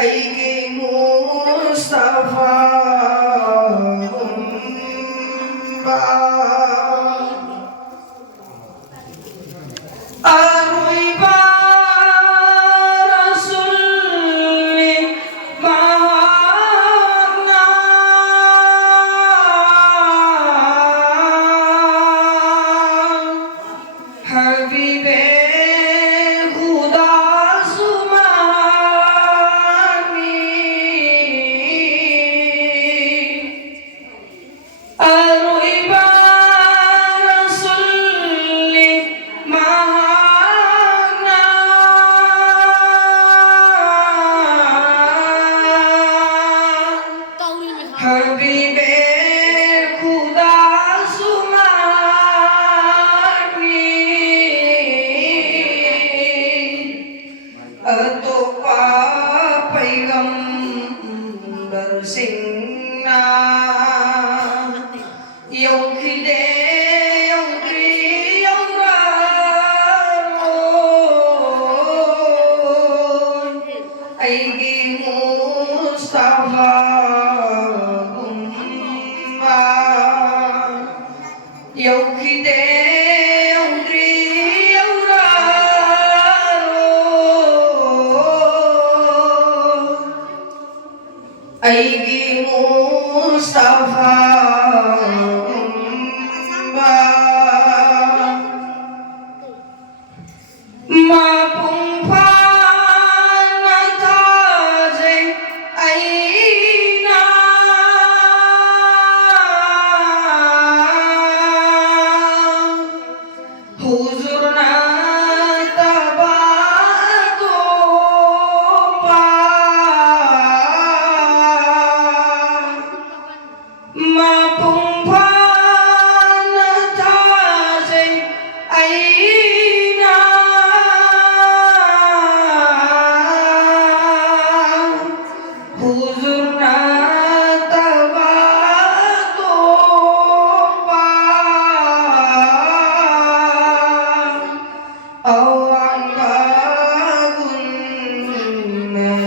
ꯑꯩꯒꯤ ꯃꯨꯁꯇꯐꯥ ꯒꯨꯝꯕ ꯑꯔꯣꯏꯕ ꯔꯁꯨꯜꯅꯤ ꯃꯍꯥꯛꯅ ꯍꯕꯤꯕꯦ ꯈꯨꯗꯥ ꯖುमानी अरोइबा रसूली महाना हबीबे खुदा जुमानी अतोपा पैगंबरसिंगना यौखिदे यौद्रि यौरारोन अय्गी मुस्तफा गुम्बा यौखिदे यौद्रि यौरारोन अय्गी Mustafa mapung panataje aina huzurna tabado pa mapung panataje aina huzurna tabado pa awang bagun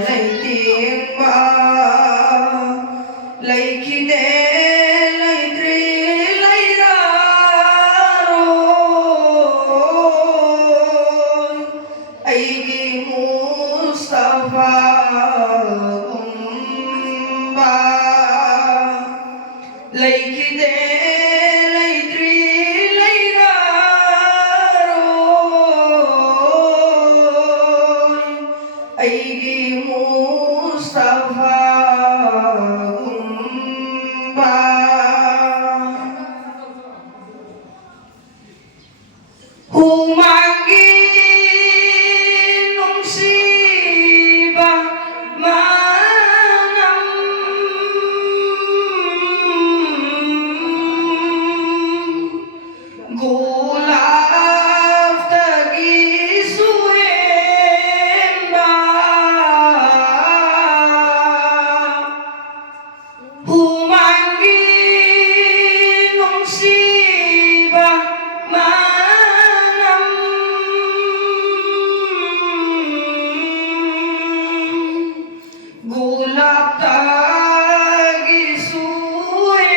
laiting ba laikide laitri lairaron aigi mustafa gumba laikide laitri lairaron aigi mustafa gumba humagi nung siba manam gulaf tagi suemba humagi nung siba manam gulap tagi suemba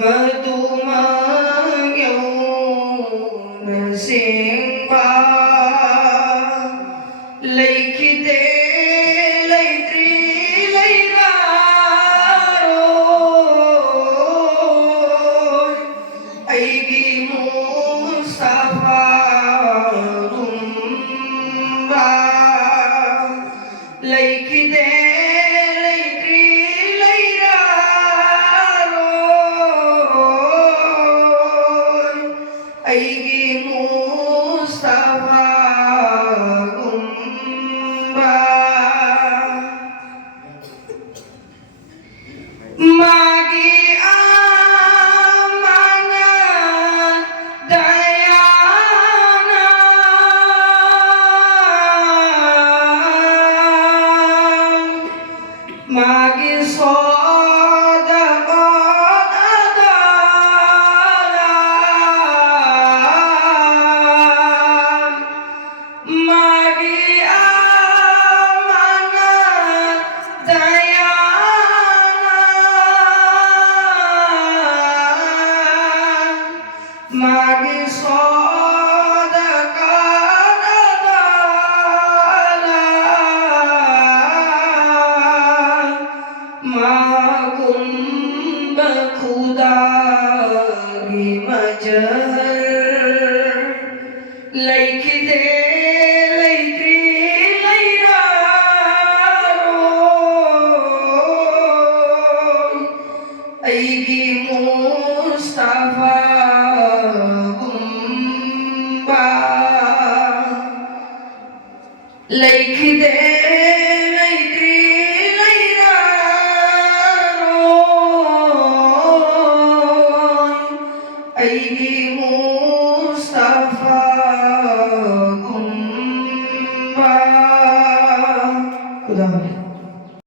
madumang iyong nasingba laikide laitri lairaron aigi mustafa gumba laikide laitri lairaron aigi mustafa gumba ꯂꯩꯈꯤꯗꯦ ꯂꯩꯇ꯭ꯔꯤ ꯂꯩꯔꯥꯔꯣꯏ ꯑꯩꯒꯤ ꯃꯨꯁꯇꯐꯥꯒꯨꯝꯕ ꯂꯩꯈꯤꯗꯦ ꯂꯩꯇ꯭ꯔꯤ ꯂꯩꯔꯥꯔꯣꯏ ꯑꯩꯒꯤ मुस्तफा गुम्बा खुदा